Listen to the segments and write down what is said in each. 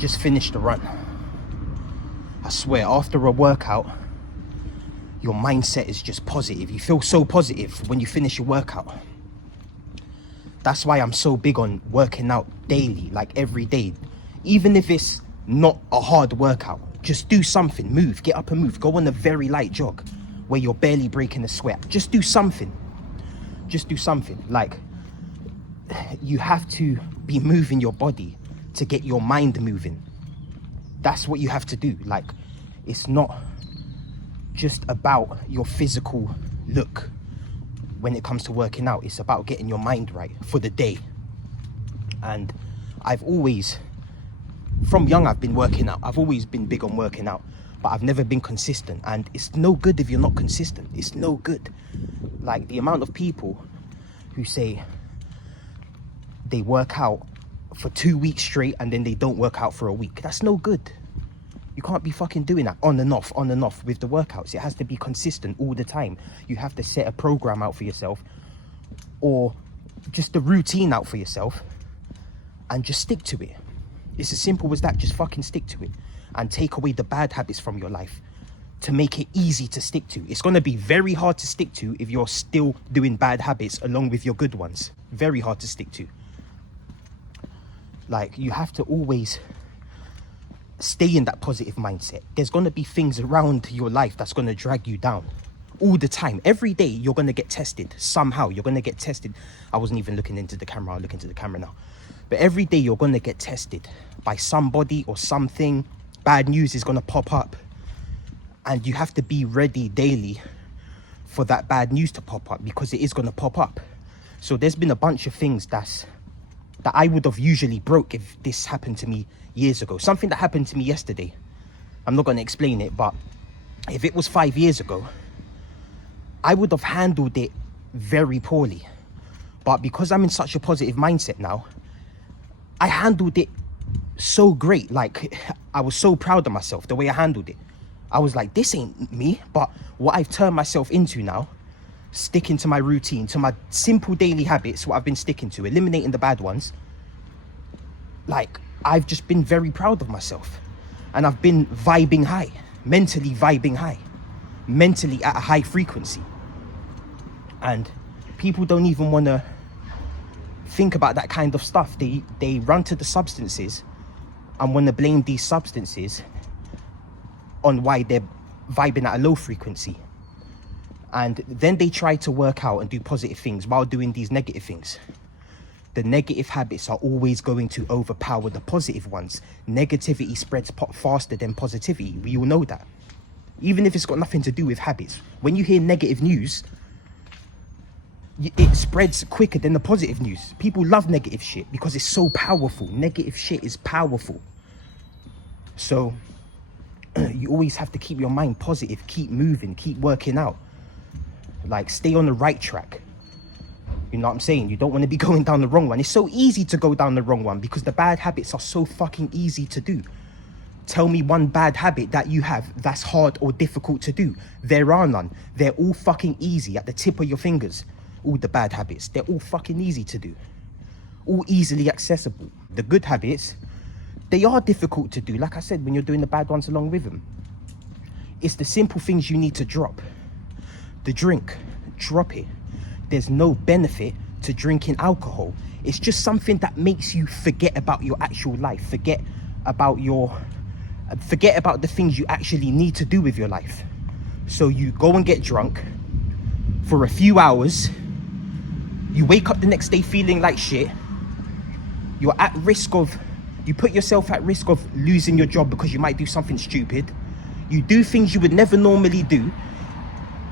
just finished a run. I swear, after a workout, your mindset is just positive. You feel so positive when you finish your workout. That's why I'm so big on working out daily, like every day. Even if it's not a hard workout, just do something. Move, get up and move. Go on a very light jog where you're barely breaking a sweat. Just do something. Just do something. Like, you have to be moving your body to get your mind moving. That's what you have to do. Like, it's not just about your physical look when it comes to working out. It's about getting your mind right for the day. And I've always, from young, I've been working out. I've always been big on working out, but I've never been consistent. And it's no good if you're not consistent. It's no good. Like, the amount of people who say they work out for 2 weeks straight and then they don't work out for a week. That's no good. You can't be fucking doing that on and off with the workouts. It has to be consistent all the time. You have to set a program out for yourself, or just a routine out for yourself, and just stick to it. It's as simple as that. Just fucking stick to it and take away the bad habits from your life to make it easy to stick to. It's going to be very hard to stick to if you're still doing bad habits along with your good ones. Very hard to stick to. Like, you have to always stay in that positive mindset. There's going to be things around your life that's going to drag you down all the time. Every day you're going to get tested somehow. You're going to get tested. I wasn't even looking into the camera. I'll look into the camera now. But every day you're going to get tested by somebody or something. Bad news is going to pop up, and you have to be ready daily for that bad news to pop up, because it is going to pop up. So there's been a bunch of things that I would have usually broke if this happened to me years ago. Something that happened to me yesterday. I'm not going to explain it, but if it was 5 years ago, I would have handled it very poorly. But because I'm in such a positive mindset now, I handled it so great. Like, I was so proud of myself, the way I handled it. I was like, this ain't me. But what I've turned myself into now, sticking to my routine, to my simple daily habits, what I've been sticking to, eliminating the bad ones, like, I've just been very proud of myself. And I've been vibing high, mentally vibing high, mentally at a high frequency. And people don't even want to think about that kind of stuff. They run to the substances and want to blame these substances on why they're vibing at a low frequency. And then they try to work out and do positive things while doing these negative things. The negative habits are always going to overpower the positive ones. Negativity spreads faster than positivity. We all know that. Even if it's got nothing to do with habits. When you hear negative news, it spreads quicker than the positive news. People love negative shit because it's so powerful. Negative shit is powerful. So you always have to keep your mind positive, keep moving, keep working out. Like, stay on the right track. You know what I'm saying? You don't want to be going down the wrong one. It's so easy to go down the wrong one because the bad habits are so fucking easy to do. Tell me one bad habit that you have that's hard or difficult to do. There are none. They're all fucking easy at the tip of your fingers. All the bad habits, they're all fucking easy to do. All easily accessible. The good habits, they are difficult to do. Like I said, when you're doing the bad ones along with them. It's the simple things you need to drop. The drink, drop it. There's no benefit to drinking alcohol. It's just something that makes you forget about your actual life. Forget about the things you actually need to do with your life. So you go and get drunk for a few hours. You wake up the next day feeling like shit. You put yourself at risk of losing your job because you might do something stupid. You do things you would never normally do.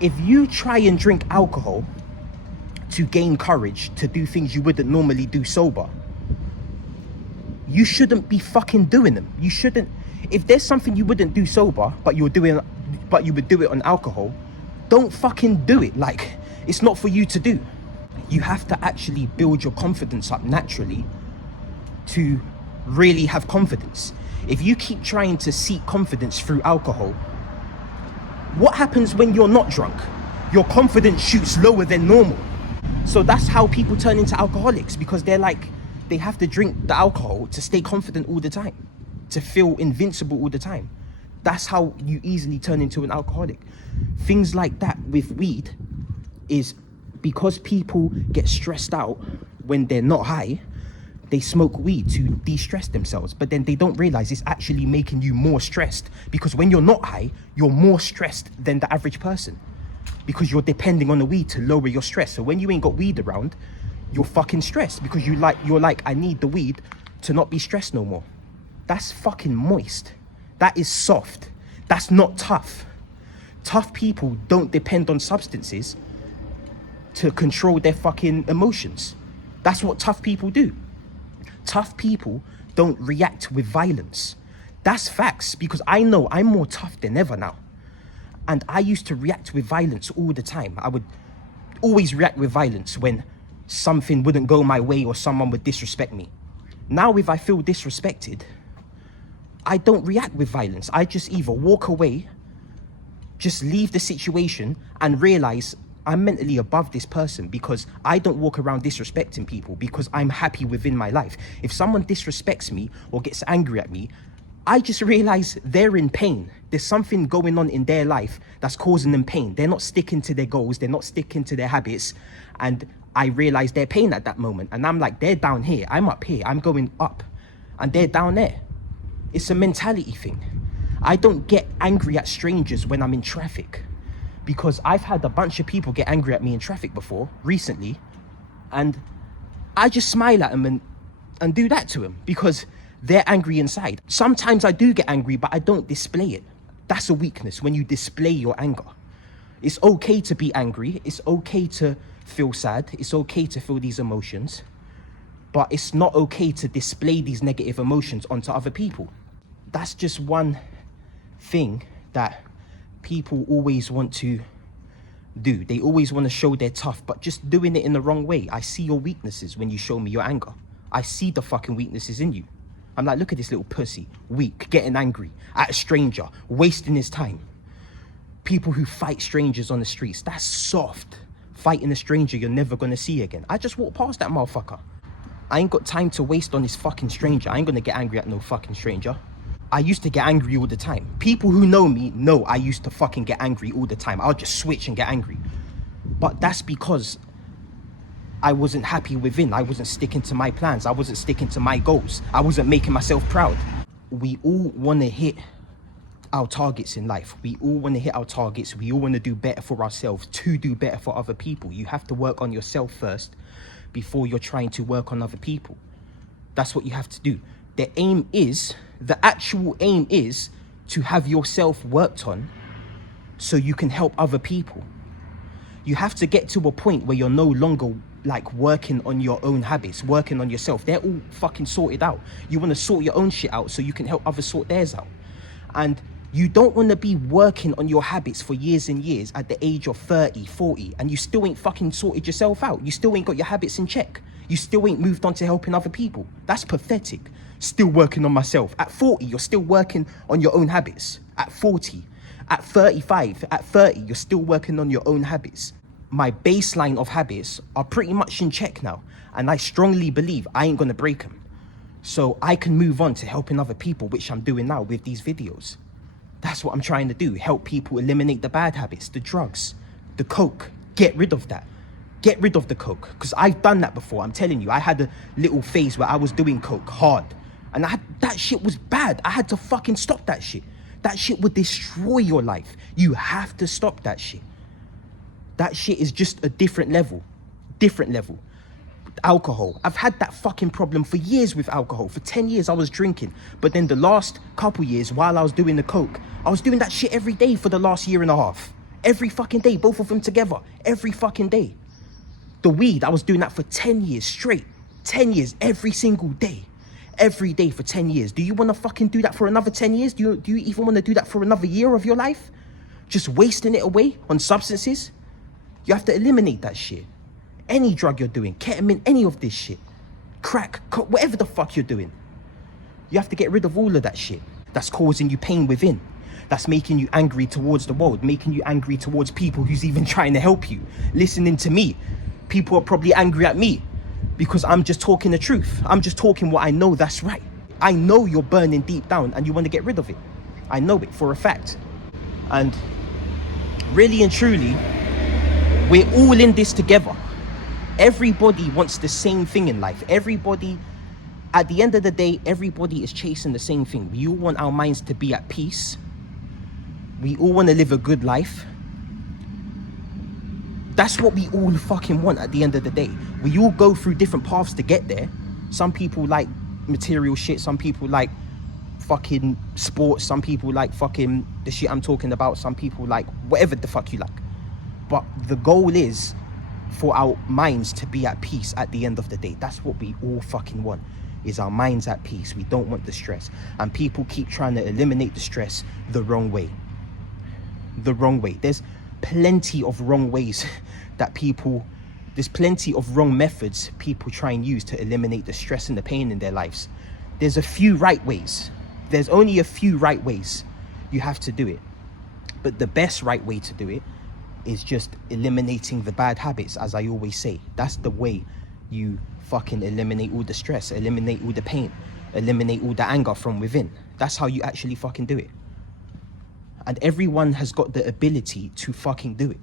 If you try and drink alcohol to gain courage to do things you wouldn't normally do sober, you shouldn't be fucking doing them. You shouldn't. If there's something you wouldn't do sober, but you would do it on alcohol, don't fucking do it. Like, it's not for you to do. You have to actually build your confidence up naturally to really have confidence. If you keep trying to seek confidence through alcohol, what happens when you're not drunk? Your confidence shoots lower than normal. So that's how people turn into alcoholics, because they have to drink the alcohol to stay confident all the time. to feel invincible all the time. That's how you easily turn into an alcoholic. Things like that with weed is because people get stressed out when they're not high, they smoke weed to de-stress themselves, but then they don't realize it's actually making you more stressed, because when you're not high, you're more stressed than the average person because you're depending on the weed to lower your stress. So when you ain't got weed around, you're fucking stressed because you're like, I need the weed to not be stressed no more. That's fucking moist. That is soft. That's not tough. Tough people don't depend on substances to control their fucking emotions. That's what tough people do. Tough people don't react with violence. That's facts, because I know I'm more tough than ever now. And I used to react with violence all the time. I would always react with violence when something wouldn't go my way or someone would disrespect me. Now, if I feel disrespected, I don't react with violence. I just either walk away, just leave the situation, and realize I'm mentally above this person, because I don't walk around disrespecting people, because I'm happy within my life. If someone disrespects me or gets angry at me, I just realize they're in pain. There's something going on in their life that's causing them pain. They're not sticking to their goals. They're not sticking to their habits. And I realize their pain at that moment. And I'm like, they're down here. I'm up here. I'm going up. And they're down there. It's a mentality thing. I don't get angry at strangers when I'm in traffic, because I've had a bunch of people get angry at me in traffic before, recently, and I just smile at them and do that to them because they're angry inside. Sometimes I do get angry, but I don't display it. That's a weakness, when you display your anger. It's okay to be angry. It's okay to feel sad. It's okay to feel these emotions, but it's not okay to display these negative emotions onto other people. That's just one thing that people always want to do. They always want to show they're tough, but just doing it in the wrong way. I see your weaknesses when you show me your anger. I see the fucking weaknesses in you. I'm like, look at this little pussy, weak, getting angry at a stranger, wasting his time. People who fight strangers on the streets, that's soft. Fighting a stranger you're never gonna see again. I just walked past that motherfucker. I ain't got time to waste on this fucking stranger. I ain't gonna get angry at no fucking stranger. I used to get angry all the time. People who know me know I used to fucking get angry all the time. I'll just switch and get angry. But that's because I wasn't happy within. I wasn't sticking to my plans. I wasn't sticking to my goals. I wasn't making myself proud. We all want to hit our targets in life. We all want to hit our targets. We all want to do better for ourselves, to do better for other people. You have to work on yourself first before you're trying to work on other people. That's what you have to do. The actual aim is to have yourself worked on so you can help other people. You have to get to a point where you're no longer like working on your own habits, working on yourself. They're all fucking sorted out. You want to sort your own shit out so you can help others sort theirs out. And you don't want to be working on your habits for years and years at the age of 30, 40, and you still ain't fucking sorted yourself out. You still ain't got your habits in check. You still ain't moved on to helping other people. That's pathetic. Still working on myself. At 40, you're still working on your own habits. At 40, at 35, at 30, you're still working on your own habits. My baseline of habits are pretty much in check now, and I strongly believe I ain't gonna break them. So I can move on to helping other people, which I'm doing now with these videos. That's what I'm trying to do. Help people eliminate the bad habits, the drugs, the coke. Get rid of that. Get rid of the coke, because I've done that before. I'm telling you, I had a little phase where I was doing coke hard, and that shit was bad. I had to fucking stop that shit. That shit would destroy your life. You have to stop that shit. That shit is just a different level. Different level. Alcohol. I've had that fucking problem for years with alcohol. For 10 years I was drinking. But then the last couple years while I was doing the coke, I was doing that shit every day for the last year and a half. Every fucking day, both of them together. Every fucking day. The weed, I was doing that for 10 years straight. 10 years, every single day. Every day for 10 years. Do you want to fucking do that for another 10 years? Do you even want to do that for another year of your life? Just wasting it away on substances? You have to eliminate that shit. Any drug you're doing, ketamine, any of this shit. Crack, whatever the fuck you're doing. You have to get rid of all of that shit. That's causing you pain within. That's making you angry towards the world. Making you angry towards people who's even trying to help you. Listening to me. People are probably angry at me because I'm just talking the truth. I'm just talking what I know that's right. I know you're burning deep down and you want to get rid of it. I know it for a fact. And really and truly, we're all in this together. Everybody wants the same thing in life. Everybody, at the end of the day, everybody is chasing the same thing. We all want our minds to be at peace. We all want to live a good life. That's what we all fucking want at the end of the day. We all go through different paths to get there. Some people like material shit. Some people like fucking sports. Some people like fucking the shit I'm talking about. Some people like whatever the fuck you like. But the goal is for our minds to be at peace at the end of the day. That's what we all fucking want, is our minds at peace. We don't want the stress. And people keep trying to eliminate the stress the wrong way. The wrong way. There's plenty of wrong ways that there's plenty of wrong methods people try and use to eliminate the stress and the pain in their lives. There's a few right ways. There's only a few right ways you have to do it. But the best right way to do it is just eliminating the bad habits, as I always say. That's the way you fucking eliminate all the stress, eliminate all the pain, eliminate all the anger from within. That's how you actually fucking do it. And everyone has got the ability to fucking do it.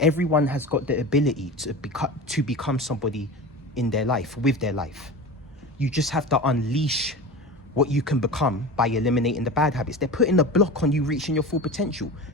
Everyone has got the ability to become somebody in their life, with their life. You just have to unleash what you can become by eliminating the bad habits. They're putting a block on you reaching your full potential.